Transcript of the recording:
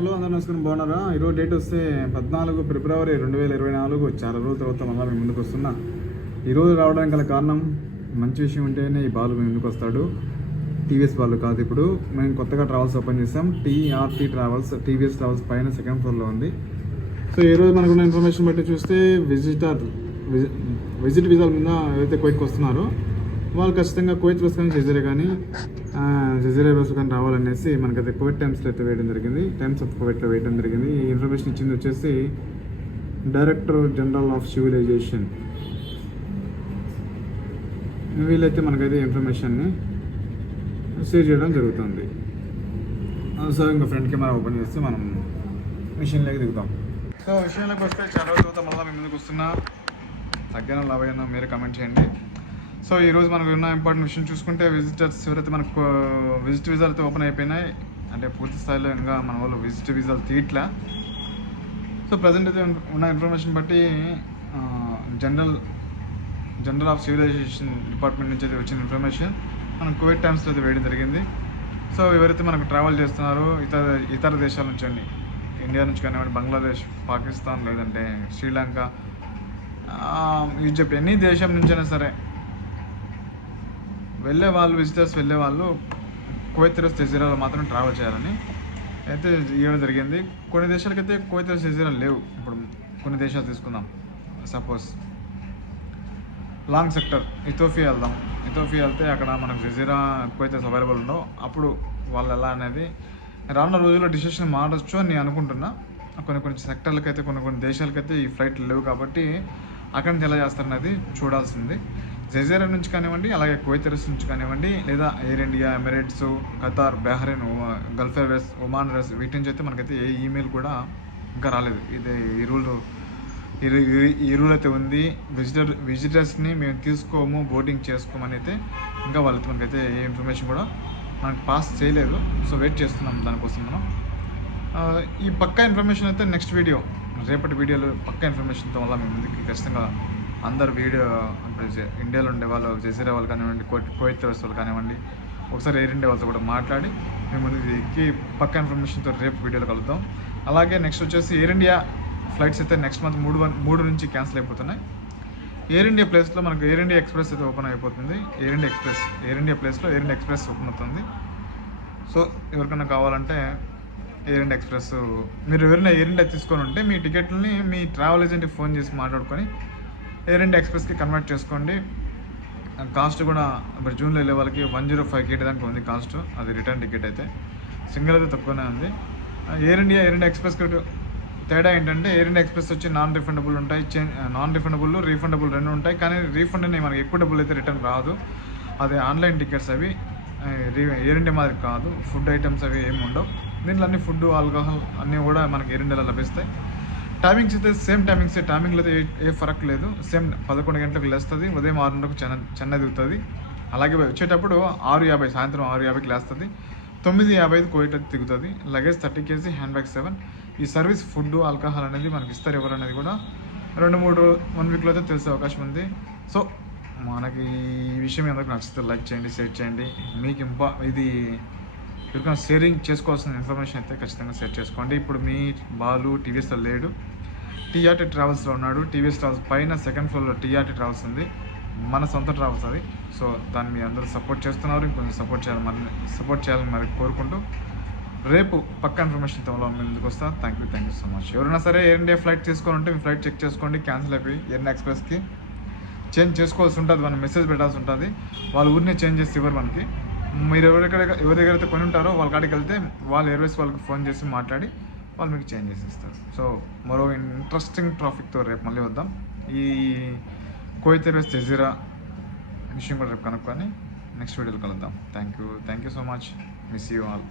Hello అందరూ నమస్కారం, బాగున్నారా? ఈరోజు డేట్ వస్తే 14 ఫిబ్రవరి 2024. చాలా రోజుల తర్వాత మళ్ళీ మేము ముందుకు వస్తున్నా. ఈరోజు రావడానికి గల కారణం మంచి విషయం ఉంటేనే ఈ బాలు ముందుకు వస్తాడు. టీవీఎస్ బాలు కాదు, ఇప్పుడు మేము కొత్తగా ట్రావెల్స్ ఓపెన్ చేసాం. టీఆర్టీ ట్రావెల్స్, టీవీఎస్ ట్రావెల్స్ పైన సెకండ్ ఫ్లోర్లో ఉంది. సో ఈరోజు మనకున్న ఇన్ఫర్మేషన్ బట్టి చూస్తే విజిట్ వీసాల మీద ఏదైతే కువైట్కి వస్తున్నారో వాళ్ళు ఖచ్చితంగా కువైత్ రోజు కానీ జజీరా రోజు కానీ రావాలనేసి మనకైతే కువైట్ టైమ్స్లో అయితే వేయడం జరిగింది. టైమ్స్ ఆఫ్ కువైట్లో వేయడం జరిగింది. ఈ ఇన్ఫర్మేషన్ ఇచ్చింది వచ్చేసి డైరెక్టర్ జనరల్ ఆఫ్ సివిలైజేషన్. వీళ్ళైతే మనకైతే ఇన్ఫర్మేషన్ని షేర్ చేయడం జరుగుతుంది. సో ఇంకా ఫ్రంట్ కెమెరా ఓపెన్ చేస్తే మనం మిషన్లోకి దిగుతాం. సో విషయంలోకి వస్తే చాలా రోజుల తర్వాత మళ్ళీ మేము ముందుకు వస్తున్నా. తగ్గిన లాభ అయినా మీరు కామెంట్ చేయండి. సో ఈరోజు మనకు ఉన్న ఇంపార్టెంట్ విషయం చూసుకుంటే విజిటర్స్ ఎవరైతే మనకు విజిట్ వీసాలతో ఓపెన్ అయిపోయినాయి, అంటే పూర్తి స్థాయిలో ఇంకా మన వాళ్ళు విజిట్ వీసాలు తీయట్లా. సో ప్రజెంట్ అయితే ఉన్న ఇన్ఫర్మేషన్ బట్టి జనరల్ ఆఫ్ సివిలైజేషన్ డిపార్ట్మెంట్ నుంచి అయితే వచ్చిన ఇన్ఫర్మేషన్ మనం కువైట్ టైమ్స్లో అయితే వేయడం జరిగింది. సో ఎవరైతే మనకు ట్రావెల్ చేస్తున్నారో ఇతర దేశాల నుంచి అండి, ఇండియా నుంచి కానివ్వండి, బంగ్లాదేశ్, పాకిస్తాన్, లేదంటే శ్రీలంక, ఈజిప్ట్, ఎన్ని దేశం నుంచైనా సరే విజిటర్స్ వెళ్ళే వాళ్ళు కువైత్ జజీరాలో మాత్రం ట్రావెల్ చేయాలని అయితే ఇవ్వడం జరిగింది. కొన్ని దేశాలకైతే కువైత్ జజీరాలు లేవు. ఇప్పుడు కొన్ని దేశాలు తీసుకుందాం. సపోజ్ లాంగ్ సెక్టర్ ఇథోపియా వెళ్దాం. ఇథోపియా వెళ్తే అక్కడ మనకు జజీరా కువైత్ అవైలబుల్ ఉండవు. అప్పుడు వాళ్ళు ఎలా అనేది రానున్న రోజుల్లో డిసిషన్ మారచ్చు అని నేను అనుకుంటున్నా. కొన్ని సెక్టర్లకైతే కొన్ని దేశాలకైతే ఈ ఫ్లైట్లు లేవు కాబట్టి అక్కడి నుంచి ఎలా చేస్తారనేది చూడాల్సింది. జజీరా నుంచి కానివ్వండి, అలాగే కువైత్ నుంచి కానివ్వండి, లేదా air India, Emirates, Qatar, Bahrain, Gulf Airways, Oman Airways, వీటి నుంచి అయితే మనకైతే ఏ ఈమెయిల్ కూడా ఇంకా రాలేదు. ఇది ఈ రూల్ అయితే ఉంది. విజిటర్స్ని మేము తీసుకోము, బోర్డింగ్ చేసుకోమని అయితే ఇంకా వాళ్ళతో మనకైతే ఏ ఇన్ఫర్మేషన్ కూడా మనకు పాస్ చేయలేదు. సో వెయిట్ చేస్తున్నాం దానికోసం మనం. ఈ పక్కా ఇన్ఫర్మేషన్ అయితే నెక్స్ట్ రేపటి వీడియోలో పక్కా ఇన్ఫర్మేషన్తో వల్ల మేము ముందుకి ఖచ్చితంగా అందరు వీడియో, ఇండియాలో ఉండే వాళ్ళు, జజీరా వాళ్ళు కానివ్వండి, కువైత్ వాళ్ళు కానివ్వండి, ఒకసారి ఎయిర్ ఇండియా వాళ్ళతో కూడా మాట్లాడి మేము ముందుకి పక్కా ఇన్ఫర్మేషన్తో రేపు వీడియోలో కలుద్దాం. అలాగే నెక్స్ట్ వచ్చేసి ఎయిర్ ఇండియా ఫ్లైట్స్ అయితే నెక్స్ట్ మంత్ 3 నుంచి క్యాన్సిల్ అయిపోతున్నాయి. ఎయిర్ ఇండియా ప్లేస్లో మనకు ఎయిర్ ఇండియా ఎక్స్ప్రెస్ అయితే ఓపెన్ అయిపోతుంది. ఎయిర్ ఇండియా ప్లేస్లో ఎయిర్ ఇండియా ఎక్స్ప్రెస్ ఓపెన్ అవుతుంది. సో ఎవరికైనా కావాలంటే ఎయిర్ ఇండియా ఎక్స్ప్రెస్, మీరు ఎవరైనా ఎయిర్ ఇండియా తీసుకొని ఉంటే మీ టికెట్లని మీ ట్రావెల్ ఏజెంట్కి ఫోన్ చేసి మాట్లాడుకొని ఎయిర్ ఇండియా ఎక్స్ప్రెస్కి కన్వర్ట్ చేసుకోండి. కాస్ట్ కూడా ఇప్పుడు జూన్లో వెళ్ళే వాళ్ళకి 105 దాకా ఉంది కాస్ట్. అది రిటర్న్ టికెట్ అయితే సింగిల్ అయితే తక్కువనే ఉంది. ఎయిర్ ఇండియా ఎక్స్ప్రెస్కి తేడా ఏంటంటే ఎయిర్ ఇండియా ఎక్స్ప్రెస్ వచ్చి నాన్ రిఫండబుల్ ఉంటాయి, రీఫండబుల్ 2 ఉంటాయి. కానీ రీఫండ్ అనేది మనకి ఎక్కువ డబ్బులు అయితే రిటర్న్ రాదు. అది ఆన్లైన్ టికెట్స్. అవి ఎయిర్ ఇండియా మాదిరి కాదు. ఫుడ్ ఐటమ్స్ అవి ఏమి ఉండవు. దీంట్లో అన్ని ఫుడ్, ఆల్కహాల్ అన్నీ కూడా మనకి ఎయిర్ ఇండియాలో లభిస్తాయి. టైమింగ్స్ అయితే సేమ్ టైమింగ్లో అయితే ఏ ఫరక్ లేదు. సేమ్ 11 గంటలకు లేస్తుంది, ఉదయం 6 చెన్నై దిగుతుంది. అలాగే వచ్చేటప్పుడు 6:50 సాయంత్రం 6:50కి లేస్తుంది, 9:55 కువైట్ దిగుతుంది. Luggage 30 kg, hand bag 7. ఈ సర్వీస్, ఫుడ్, ఆల్కహాల్ అనేది మనకి ఇస్తారు. ఎవరు అనేది కూడా 1 వీక్లో అయితే తెలిసే అవకాశం ఉంది. సో మనకి ఈ విషయం ఎందుకు నచ్చితే లైక్ చేయండి, షేర్ చేయండి. మీకు ఇది ఎవరికైనా షేరింగ్ చేసుకోవాల్సిన ఇన్ఫర్మేషన్ అయితే ఖచ్చితంగా షేర్ చేసుకోండి. ఇప్పుడు మీ బాలు టీవీఎస్లో లేడు, టీఆర్టీ ట్రావెల్స్లో ఉన్నాడు. టీవీఎస్ ట్రావెల్స్ పైన సెకండ్ ఫ్లోర్లో టీఆర్టీ ట్రావెల్స్ ఉంది, మన సొంత ట్రావెల్స్ అది. సో దాన్ని మీ అందరూ సపోర్ట్ చేస్తున్నారు, ఇంకొంచెం సపోర్ట్ చేయాలని మరి కోరుకుంటూ రేపు పక్కా ఇన్ఫర్మేషన్తో మేము ముందుకు వస్తాం. Thank you so much. ఎవరైనా సరే ఎయిర్ ఇండియా ఫ్లైట్ తీసుకొని ఉంటే మీ ఫ్లైట్ చెక్ చేసుకోండి. క్యాన్సిల్ అయిపోయి ఎయిర్ ఇండియా ఎక్స్ప్రెస్కి చేంజ్ చేసుకోవాల్సి ఉంటుంది. మనం మెసేజ్ పెట్టాల్సి ఉంటుంది. వాళ్ళ ఊరినే చేంజ్ చేసి ఇవ్వరు మనకి. మీరు ఎవరి దగ్గర అయితే కొని ఉంటారో వాళ్ళ కాడికి వెళ్తే వాళ్ళు ఎయిర్వేస్ వాళ్ళకి ఫోన్ చేసి మాట్లాడి వాళ్ళు మీకు చేంజ్ చేసి ఇస్తారు. సో మరో ఇంట్రెస్టింగ్ టాపిక్తో రేపు మళ్ళీ వద్దాం. ఈ కువైత్ ఎయిర్వేస్ జజీరా విషయం కూడా రేపు కనుక్కొని నెక్స్ట్ వీడియోలో కలుద్దాం. Thank you so much. Miss you all.